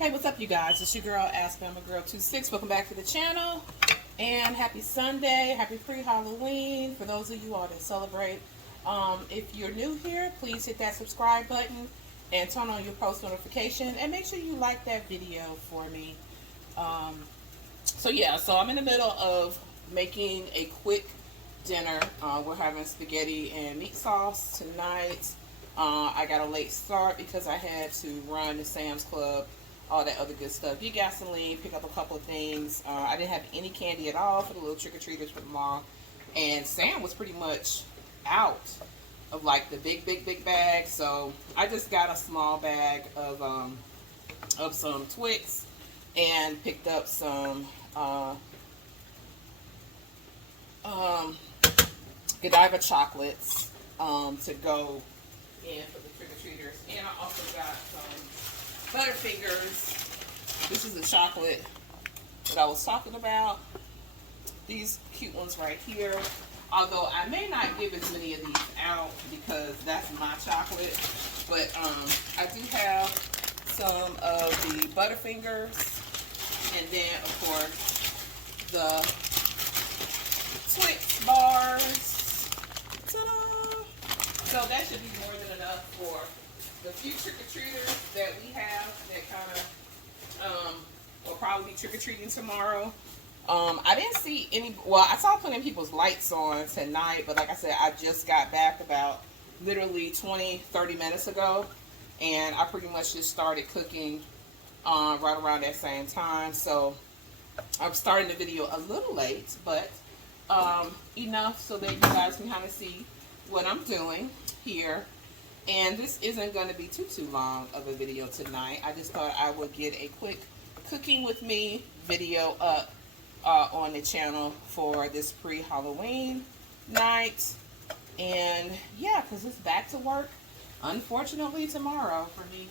Hey, what's up, you guys? It's your girl, Bamagrl26. Welcome back to the channel. And happy Sunday. Happy pre-Halloween for those of you all that celebrate. If you're new here, please hit that subscribe button and turn on your post notification. And make sure you like that video for me. So I'm in the middle of making a quick dinner. We're having spaghetti and meat sauce tonight. I got a late start because I had to run to Sam's Club, all that other good stuff. Get gasoline, pick up a couple of things. I didn't have any candy at all for the little trick-or-treaters for tomorrow. And Sam was pretty much out of like the big bag. So I just got a small bag of some Twix and picked up some Godiva chocolates to go in for the trick-or-treaters. And I also got some Butterfingers. This is the chocolate that I was talking about. These cute ones right here. Although I may not give as many of these out because that's my chocolate. But I do have some of the Butterfingers. And then, of course, the Twix bars. Ta-da! So that should be more than enough for the few trick-or-treaters that we have that kind of will probably be trick-or-treating tomorrow. I didn't see any, well, I saw plenty of people's lights on tonight, but like I said, I just got back about literally 20-30 minutes ago, and I pretty much just started cooking right around that same time. So I'm starting the video a little late, but enough so that you guys can kind of see what I'm doing here. And this isn't going to be too long of a video tonight. I just thought I would get a quick cooking with me video up on the channel for this pre-Halloween night. And yeah, because it's back to work, unfortunately, tomorrow for me.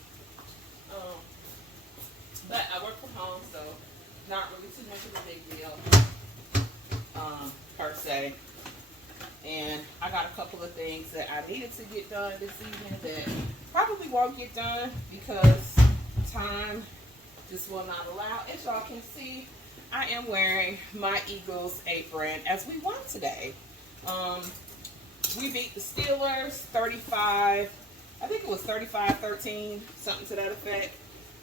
But I work from home, so not really too much of a big deal per se. And I got a couple of things that I needed to get done this evening that probably won't get done because time just will not allow. As y'all can see, I am wearing my Eagles apron as we won today. We beat the Steelers 35, I think it was 35-13, something to that effect.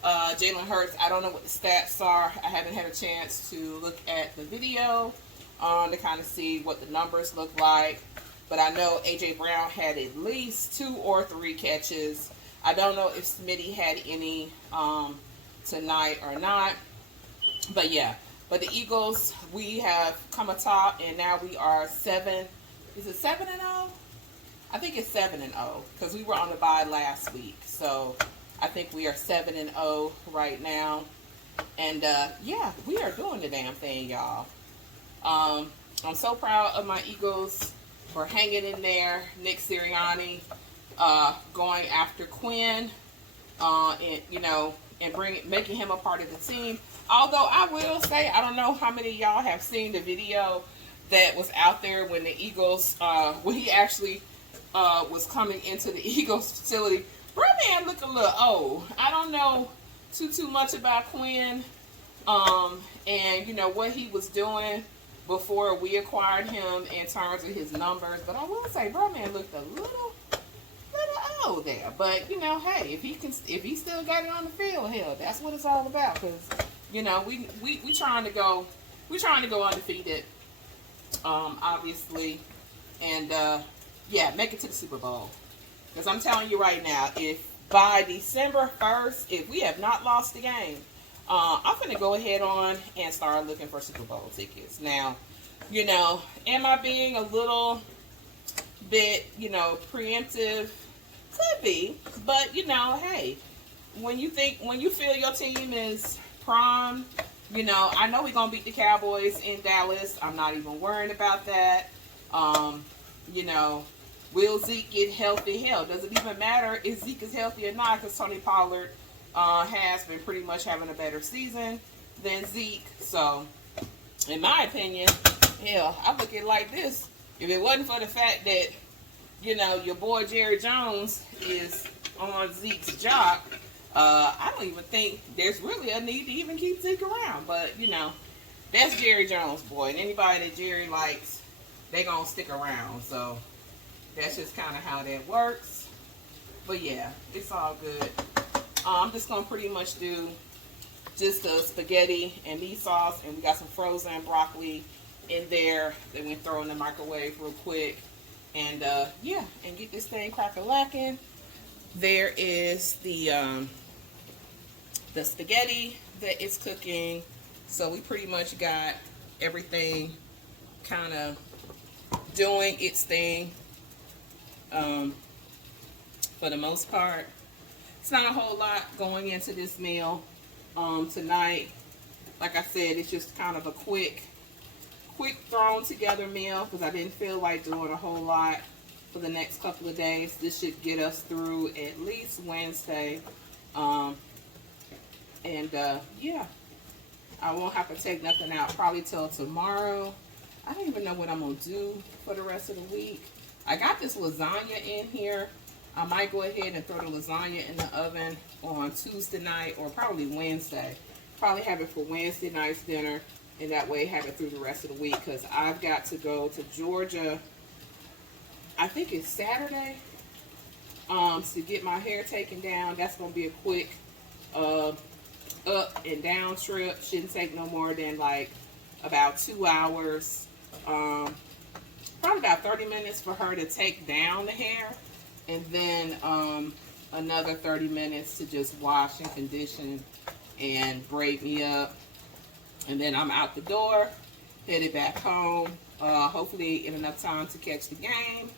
Jalen Hurts, I don't know what the stats are. I haven't had a chance to look at the video to kind of see what the numbers look like. But I know A.J. Brown had at least 2 or 3 catches. I don't know if Smitty had any tonight or not. But yeah, but the Eagles, we have come atop, and now we are 7. Is it 7-0? I think it's 7-0 because we were on the bye last week. So I think we are 7-0 right now. And yeah, we are doing the damn thing, y'all. I'm so proud of my Eagles for hanging in there. Nick Sirianni going after Quinn, and making him a part of the team. Although I will say, I don't know how many of y'all have seen the video that was out there when the Eagles, when he actually was coming into the Eagles facility. Bro, man look a little old. I don't know too much about Quinn, and what he was doing before we acquired him in terms of his numbers. But I will say, bro, man looked a little old there. But hey, if he still got it on the field, hell, that's what it's all about. Because we trying to go undefeated, obviously, and yeah, make it to the Super Bowl. Because I'm telling you right now, if by December 1st, if we have not lost the game, I'm going to go ahead on and start looking for Super Bowl tickets. Now, am I being a little bit, preemptive? Could be. But, hey, when you feel your team is prime, I know we're going to beat the Cowboys in Dallas. I'm not even worrying about that. Will Zeke get healthy? Hell, does it even matter if Zeke is healthy or not? Because Tony Pollard has been pretty much having a better season than Zeke. So, in my opinion, hell, I look at it like this. If it wasn't for the fact that, your boy Jerry Jones is on Zeke's jock, I don't even think there's really a need to even keep Zeke around. But, you know, that's Jerry Jones, boy. And anybody that Jerry likes, they going to stick around. So that's just kind of how that works. But, yeah, it's all good. I'm just going to pretty much do just the spaghetti and meat sauce. And we got some frozen broccoli in there that we throw in the microwave real quick. And, yeah, and get this thing crack-a-lacking. There is the spaghetti that is cooking. So we pretty much got everything kind of doing its thing for the most part. It's not a whole lot going into this meal tonight. Like I said, it's just kind of a quick thrown together meal because I didn't feel like doing a whole lot for the next couple of days. This should get us through at least Wednesday. Yeah, I won't have to take nothing out probably till tomorrow. I don't even know what I'm going to do for the rest of the week. I got this lasagna in here. I might go ahead and throw the lasagna in the oven on Tuesday night or probably Wednesday. Probably have it for Wednesday night's dinner, and that way have it through the rest of the week because I've got to go to Georgia, I think it's Saturday, to get my hair taken down. That's going to be a quick up and down trip. Shouldn't take no more than like about 2 hours. Probably about 30 minutes for her to take down the hair, and then another 30 minutes to just wash and condition and braid me up. And then I'm out the door, headed back home, hopefully in enough time to catch the game.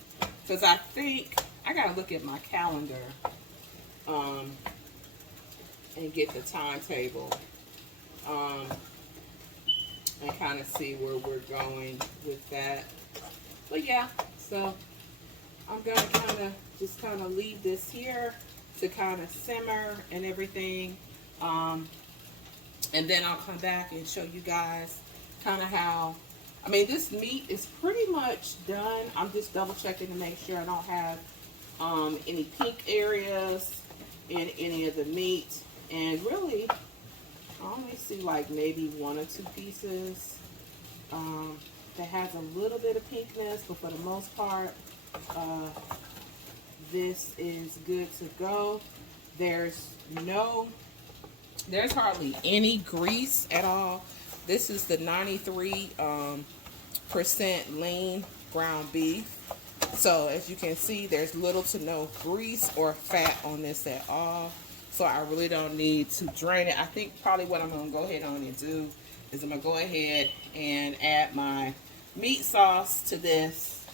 Because I think I got to look at my calendar and get the timetable and kind of see where we're going with that. But yeah, so I'm going to just kind of leave this here to kind of simmer and everything. And then I'll come back and show you guys kind of how, I mean, this meat is pretty much done. I'm just double checking to make sure I don't have any pink areas in any of the meat. And really, I only see like maybe 1 or 2 pieces that has a little bit of pinkness, but for the most part, this is good to go. There's hardly any grease at all. This is the 93% lean ground beef. So as you can see, there's little to no grease or fat on this at all. So I really don't need to drain it. I think probably what I'm going to go ahead on and do is I'm going to go ahead and add my meat sauce to this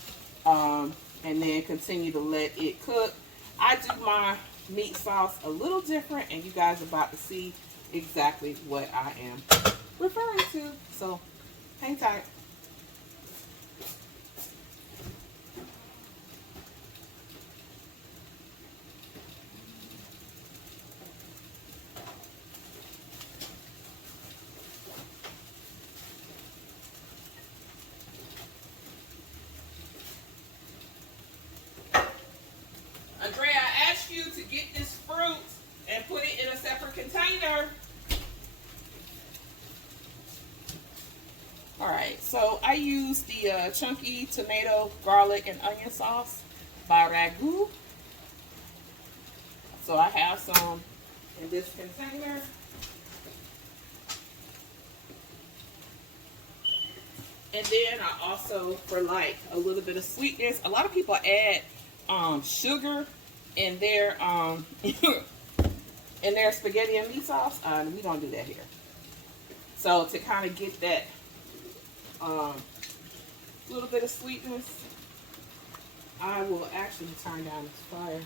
and then continue to let it cook. I do my meat sauce a little different, and you guys are about to see exactly what I am referring to. So hang tight. Andrea, I asked you to get this fruit and put it in a separate container. Alright, so I use the chunky tomato, garlic, and onion sauce by Bamagrl. So I have some in this container. And then I also, for like a little bit of sweetness, a lot of people add sugar in their in their spaghetti and meat sauce. We don't do that here. So to kind of get that little bit of sweetness, I will actually turn down this fire.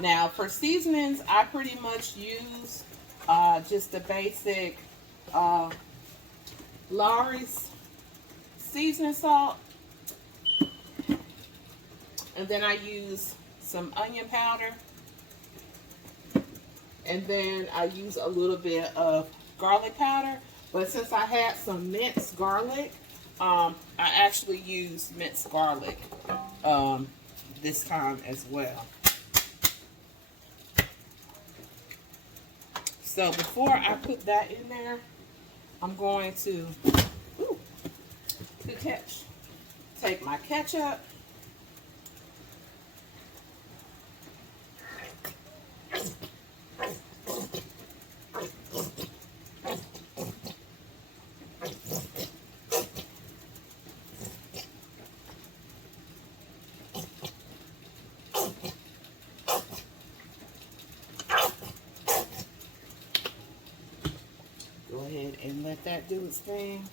Now for seasonings, I pretty much use just the basic Lawry's seasoning salt. And then I use some onion powder. And then I use a little bit of garlic powder. But since I had some minced garlic, I actually used minced garlic this time as well. So before I put that in there, I'm going to take my ketchup. Go ahead and let that do its thing.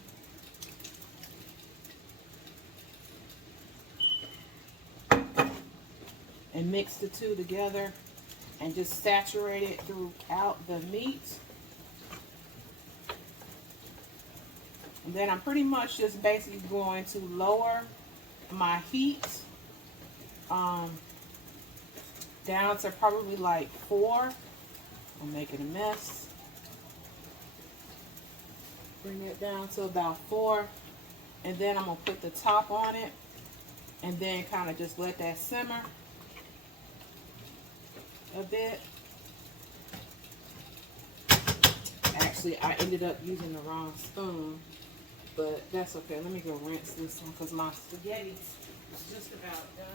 And mix the two together and just saturate it throughout the meat. And then I'm pretty much just basically going to lower my heat down to probably like 4. I'm making a mess. Bring it down to about 4. And then I'm going to put the top on it and then kind of just let that simmer a bit. Actually, I ended up using the wrong spoon, but that's okay. Let me go rinse this one because my spaghetti is just about done.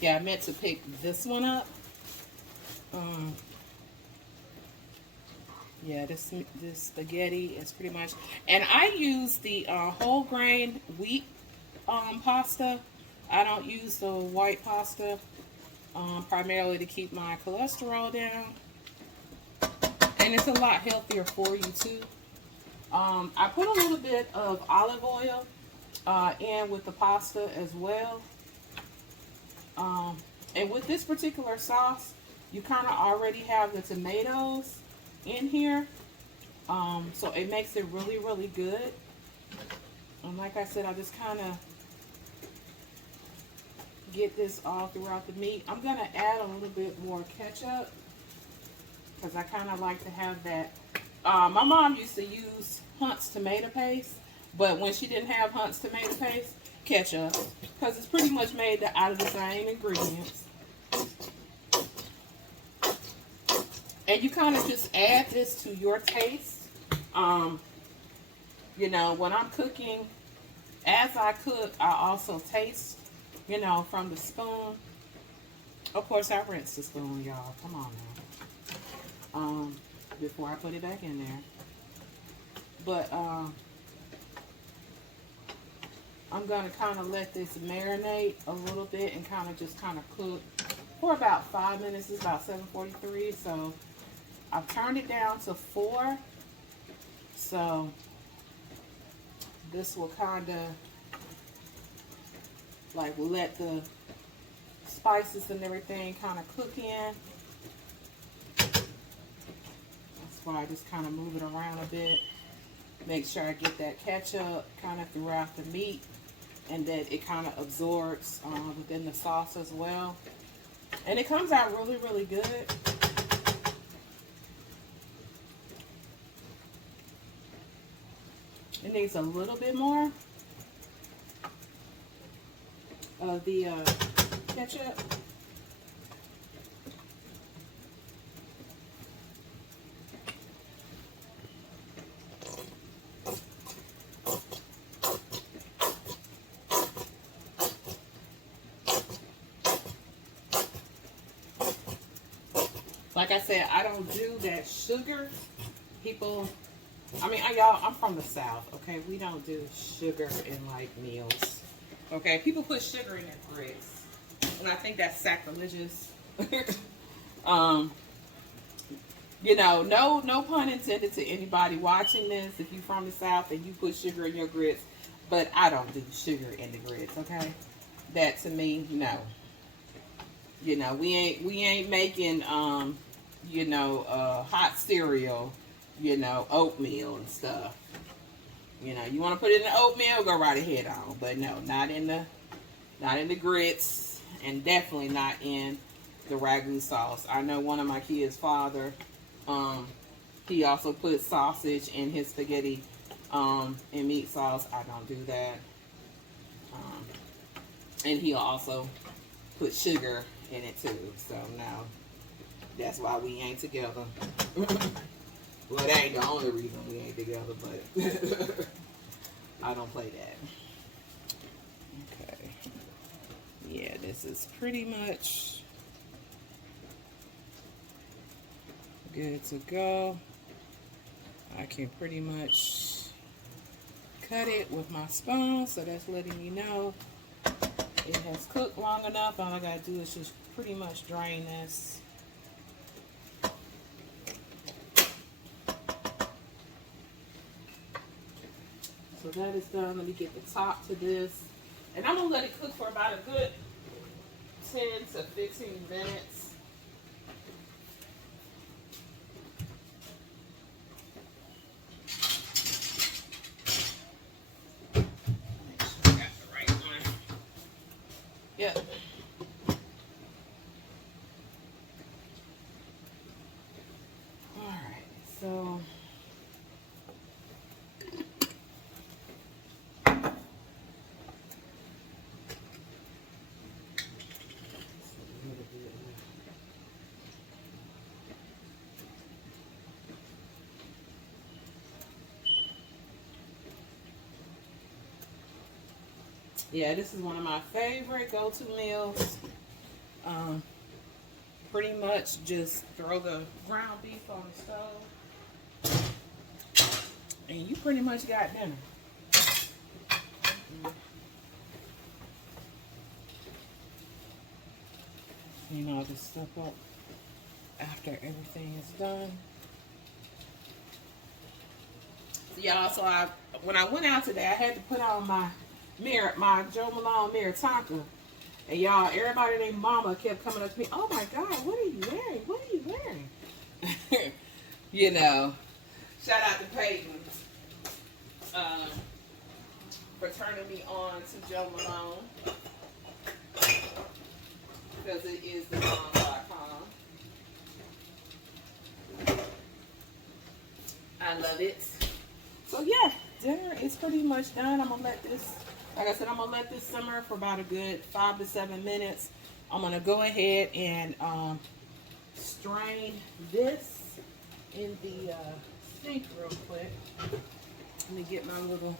Yeah, I meant to pick this one up. Yeah, this spaghetti is pretty much, and I use the whole grain wheat pasta. I don't use the white pasta, primarily to keep my cholesterol down, and it's a lot healthier for you too. I put a little bit of olive oil in with the pasta as well. And with this particular sauce, you kind of already have the tomatoes in here. So it makes it really, really good. And like I said, I just kind of get this all throughout the meat. I'm going to add a little bit more ketchup because I kind of like to have that. My mom used to use Hunt's tomato paste, but when she didn't have Hunt's tomato paste, ketchup, because it's pretty much made out of the same ingredients. And you kind of just add this to your taste. You know, when I'm cooking, as I cook, I also taste, you know, from the spoon. Of course, I rinse the spoon, y'all. Come on now. Before I put it back in there. But, I'm going to kind of let this marinate a little bit and kind of cook for about 5 minutes. It's about 7:43, so I've turned it down to 4. So this will kind of like let the spices and everything kind of cook in. That's why I just kind of move it around a bit. Make sure I get that ketchup kind of throughout the meat and that it kind of absorbs within the sauce as well. And it comes out really, really good. It needs a little bit more of the ketchup. Like I said, I don't do that sugar. People, I mean, y'all, I'm from the South, okay? We don't do sugar in, like, meals, okay? People put sugar in their grits, and I think that's sacrilegious. um, you know, no pun intended to anybody watching this. If you're from the South and you put sugar in your grits, but I don't do sugar in the grits. Okay, that to me, no. You know, we ain't making you know, hot cereal, you know, oatmeal and stuff. You know, you want to put it in the oatmeal, go right ahead on. But no, not in the grits, and definitely not in the ragu sauce. I know one of my kids' father, he also put sausage in his spaghetti and meat sauce. I don't do that. And he'll also put sugar in it too. So no, that's why we ain't together. Well, that ain't the only reason we ain't together, but I don't play that. Okay. Yeah, this is pretty much good to go. I can pretty much cut it with my spoon, so that's letting me know it has cooked long enough. All I gotta do is just pretty much drain this. So that is done. Let me get the top to this. And I'm going to let it cook for about a good 10 to 15 minutes. Make sure I got the right one. Yep. All right. So... yeah, this is one of my favorite go-to meals. Pretty much just throw the ground beef on the stove and you pretty much got dinner. You know, I'll just step up after everything is done. So y'all, so when I went out today, I had to put on my mirror, my Joe Malone mirror Tonka. And y'all, everybody named Mama kept coming up to me, oh my God, what are you wearing? What are you wearing? You know, shout out to Peyton for turning me on to Joe Malone. Because it is the Malone.com. I love it. So yeah, dinner is pretty much done. I'm gonna let this, like I said, I'm gonna let this simmer for about a good 5 to 7 minutes. I'm gonna go ahead and strain this in the sink real quick. Let me get my little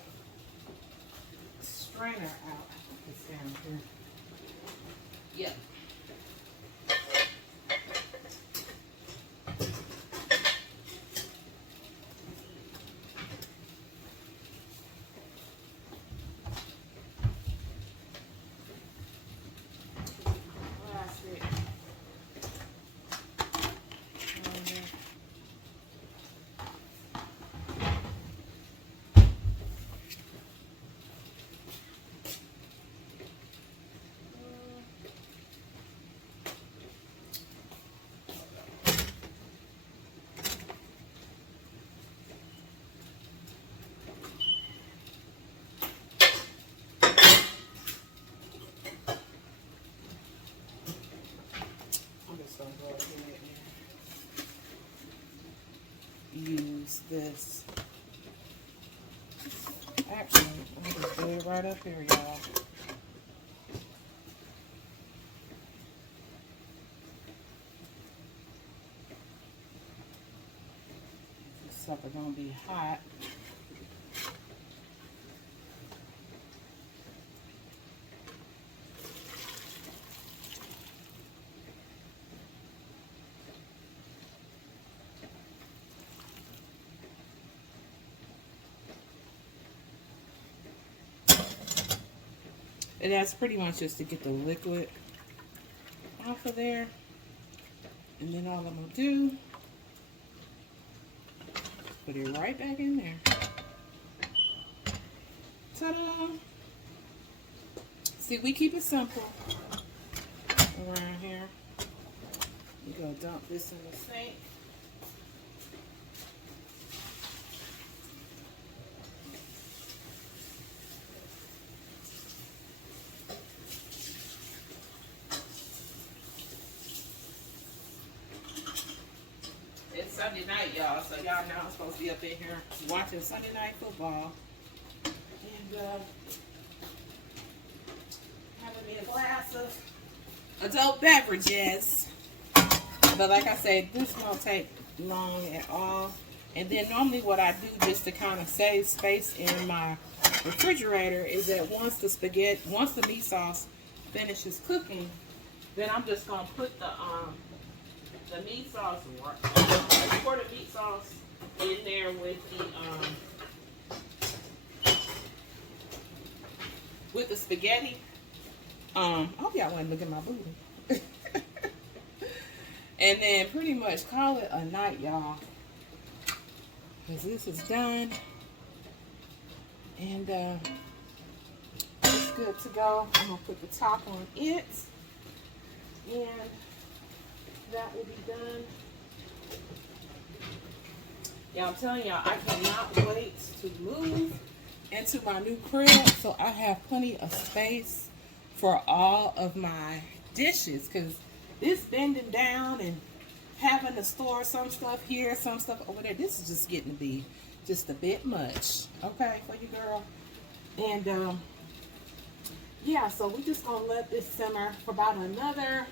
strainer out. It's down here. Yep. Use this. Actually, I'm just do it right up here, y'all. This sucker gonna be hot. And that's pretty much just to get the liquid half of there. And then all I'm going to do, put it right back in there. Ta-da! See, we keep it simple around here. We're going to dump this in the sink. It's Sunday night, y'all, so y'all know I'm supposed to be up in here watching Sunday Night Football. And having me a glass of adult beverages. But like I said, this won't take long at all. And then normally what I do just to kind of save space in my refrigerator is that once the meat sauce finishes cooking, then I'm just gonna put the meat sauce, pour the meat sauce in there with the spaghetti. I hope y'all want to look at my booty. And then pretty much call it a night, y'all. Because this is done. And it's good to go. I'm going to put the top on it. And that will be done. Yeah, I'm telling y'all, I cannot wait to move into my new crib so I have plenty of space for all of my dishes, because this bending down and having to store some stuff here, some stuff over there, this is just getting to be just a bit much, okay, for you, girl. And yeah, so we're just gonna let this simmer for about another,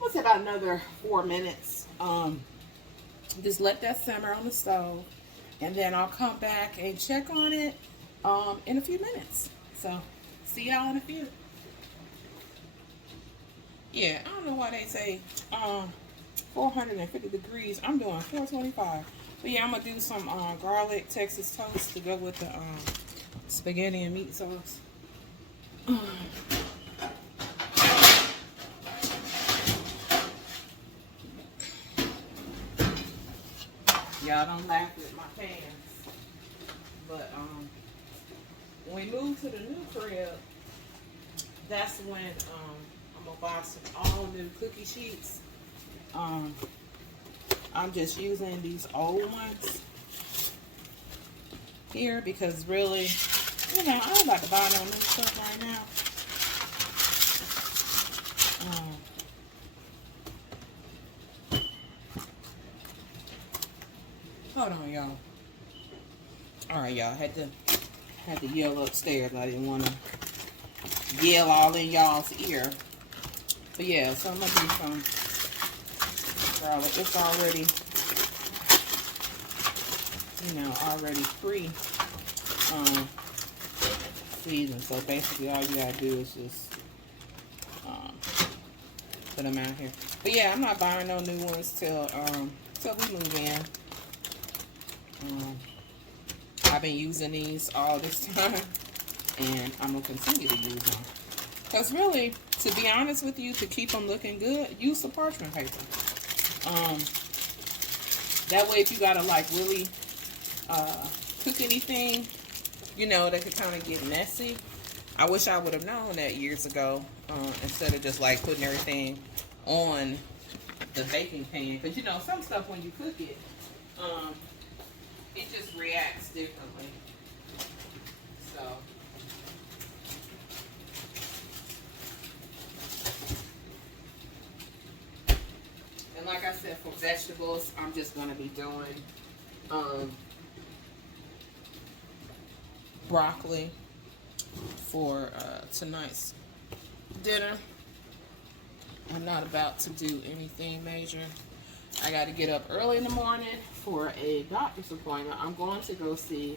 let's say about another 4 minutes. Just let that simmer on the stove, and then I'll come back and check on it in a few minutes. So see y'all in a few. Yeah, I don't know why they say 450 degrees. I'm doing 425. But yeah, I'm gonna do some garlic Texas toast to go with the spaghetti and meat sauce. Y'all don't laugh at my pans. But when we move to the new crib, that's when I'm gonna buy some all new cookie sheets. I'm just using these old ones here because really, you know, I don't like to buy no new stuff right now. Hold on, y'all. All right, y'all. Had to yell upstairs. I didn't want to yell all in y'all's ear. But yeah, so I'm gonna do some garlic. It's already, you know, already seasoned. So basically, all you gotta do is just put them out here. But yeah, I'm not buying no new ones till we move in. I've been using these all this time, and I'm gonna continue to use them. Because really, to be honest with you, to keep them looking good, use the parchment paper. That way, if you gotta like really cook anything, you know, that could kind of get messy. I wish I would have known that years ago, instead of just like putting everything on the baking pan. Because you know, some stuff when you cook it, it just reacts differently. So. And like I said, for vegetables, I'm just going to be doing broccoli for tonight's dinner. I'm not about to do anything major. I got to get up early in the morning for a doctor's appointment. I'm going to go see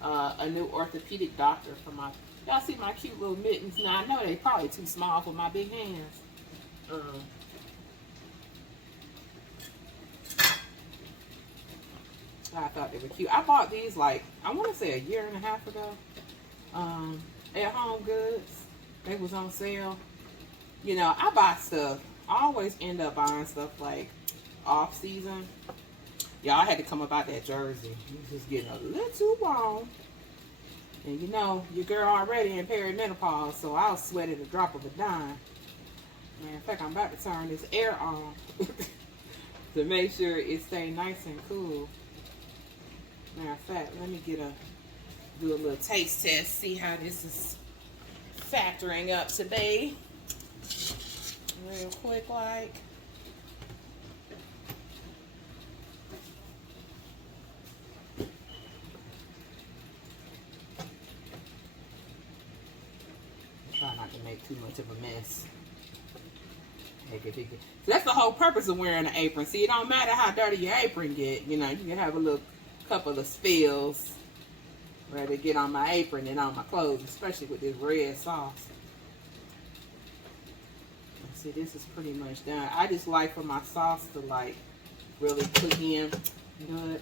a new orthopedic doctor for my, y'all see my cute little mittens? Now, I know they're probably too small for my big hands. I thought they were cute. I bought these like, I want to say a year and a half ago at Home Goods. They was on sale. You know, I buy stuff. I always end up buying stuff like off season. Y'all had to come about that jersey. It was just getting a little too warm. And you know, your girl already in perimenopause, so I'll sweat at a drop of a dime. And in fact, I'm about to turn this air on to make sure it stays nice and cool. Matter of fact, let me do a little taste test, see how this is factoring up to be. Real quick, like. Try not to make too much of a mess. So that's the whole purpose of wearing an apron. See, it don't matter how dirty your apron get. You know, you can have a little couple of spills where they get on my apron than on my clothes, especially with this red sauce. See, this is pretty much done. I just like for my sauce to like really cook in good.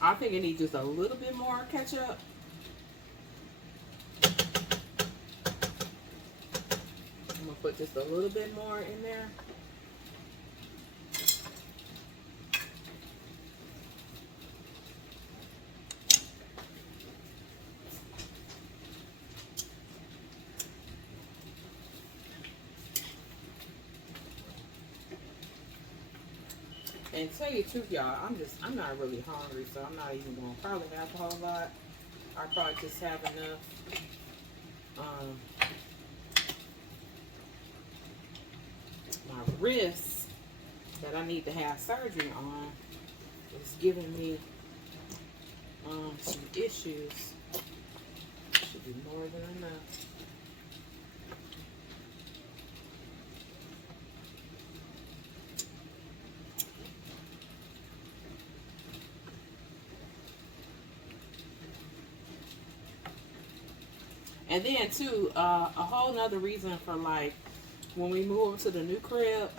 I think it needs just a little bit more ketchup. I'm gonna put just a little bit more in there. And tell you the truth, y'all, I'm not really hungry, so I'm not even gonna probably have a whole lot. I probably just have enough. My wrist that I need to have surgery on is giving me some issues. Should be more than enough. And then too, a whole nother reason for like when we move to the new crib,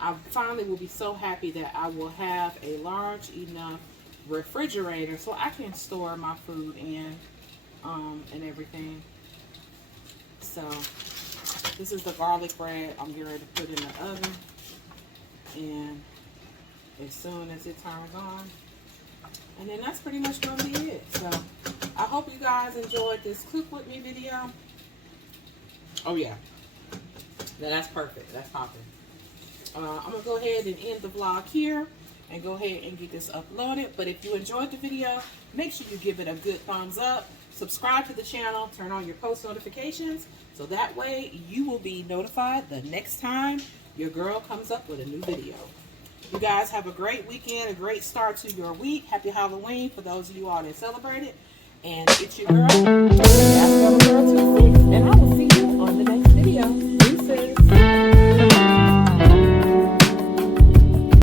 I finally will be so happy that I will have a large enough refrigerator so I can store my food in and everything. So this is the garlic bread I'm getting ready to put in the oven, and as soon as it turns on, and then that's pretty much gonna be it. So I hope you guys enjoyed this cook with me video. Oh yeah, that's perfect. That's popping. I'm gonna go ahead and end the vlog here and go ahead and get this uploaded. But if you enjoyed the video, make sure you give it a good thumbs up. Subscribe to the channel. Turn on your post notifications so that way you will be notified the next time your girl comes up with a new video. You guys have a great weekend, a great start to your week. Happy Halloween for those of you all that celebrate it. And it's your girl, Bamagrl26.